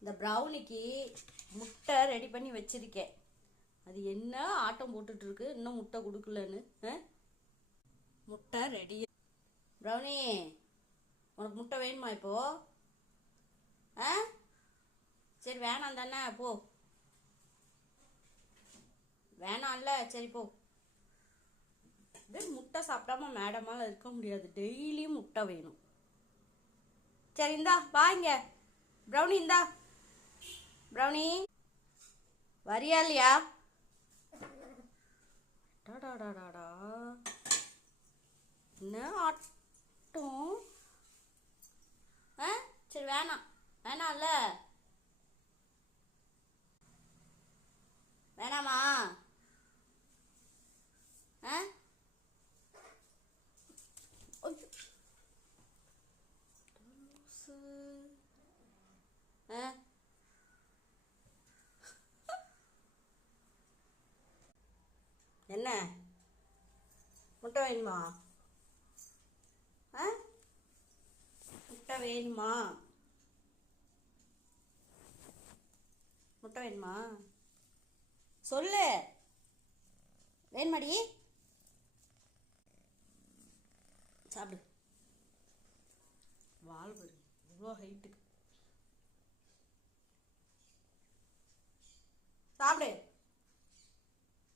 இந்த ப்ரௌனிக்கு முட்டை ரெடி பண்ணி வச்சிருக்கேன். அது என்ன ஆட்டம் போட்டுட்டு இருக்கு, இன்னும் முட்டை கொடுக்கலன்னு. முட்டை ரெடி. ப்ரௌனி, உனக்கு முட்டை வேணுமா இப்போ? சரி, வேணாம் தானே, போ. வேணாம்ல, சரி போ. முட்டை சாப்பிடாம மேடமால இருக்க முடியாது, டெய்லியும் முட்டை வேணும். சரி, இந்தா வாங்க ப்ரௌனி, இந்தா ப்ரௌனி, வரியா இல்லையா? டாடாடாடாடா, என்ன ஆட்டம். சரி, வேணாம்ல, வேணாமா? என்ன முட்டை வேணுமா? முட்டை வேணுமா? முட்டை வேணுமா? சொல்லு, வேணுமாடி? சாப்பிடு. வால் வரு இவ்வளோ ஹைட்டுக்கு. சாப்பிடு.